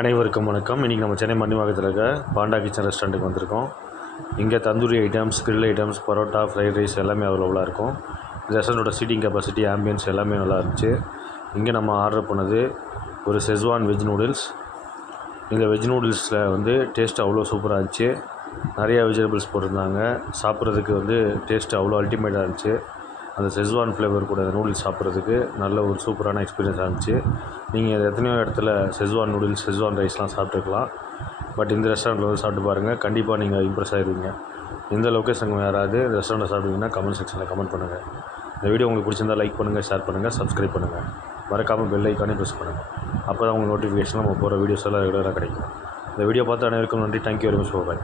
அனைவருக்கும் வணக்கம். இன்றைக்கி நம்ம சென்னை மண்ணிவாக்கத்தில் இருக்க பாண்டா கிச்சன் ரெஸ்டாரண்ட்டுக்கு வந்திருக்கோம். இங்கே tandoori items, grill items, parotta, fried rice எல்லாமே அவைலபிளாக இருக்கும். ரெஸ்டாரண்ட்டோட சீட்டிங் கெப்பாசிட்டி, ஆம்பியன்ஸ் எல்லாமே நல்லா இருந்துச்சு. இங்கே நம்ம ஆர்டர் பண்ணது ஒரு செஸ்வான் வெஜ் நூடுல்ஸ். இந்த வெஜ் நூடுல்ஸில் டேஸ்ட் அவ்வளோ சூப்பராக இருந்துச்சு. நிறையா வெஜிடபிள்ஸ் போட்டிருந்தாங்க. சாப்பிட்றதுக்கு டேஸ்ட்டு அவ்வளோ அல்டிமேட்டாக இருந்துச்சு. அந்த செஸ்வான் ஃப்ளேவர் கூட அந்த நூடுல்ஸ் சாப்பிட்றதுக்கு நல்ல ஒரு சூப்பரான எக்ஸ்பீரியன்ஸாக இருந்துச்சு. நீங்கள் எத்தனையோ இடத்துல செஸ்வான் நூடுல்ஸ், செஸ்வான் ரைஸ்லாம் சாப்பிட்ருக்கலாம். பட் இந்த ரெஸ்டாரண்ட்டில் சாப்பிட்டு பாருங்கள், கண்டிப்பாக நீங்கள் இம்ப்ரெஸ் ஆகிடுவீங்க. இந்த லொக்கேஷனுக்கு யாராவது ரெஸ்டாரண்ட்டில் சாப்பிடுவீங்கன்னா கமெண்ட் செக்ஷனில் கமெண்ட் பண்ணுங்கள். இந்த வீடியோ உங்களுக்கு பிடிச்சிருந்தால் லைக் பண்ணுங்கள், ஷேர் பண்ணுங்கள், சப்ஸ்கிரைப் பண்ணுங்கள். மறக்காமல் பெல் ஐக்கானே ப்ரெஸ் பண்ணுங்கள். அப்போ தான் உங்களுக்கு நோட்டிஃபிகேஷன் நம்ம போகிற வீடியோஸ் எல்லாம் ரெகுலராக கிடைக்கும். இந்த வீடியோ பார்த்து அனைவருக்கும் நன்றி. Thank you very much. பாய்.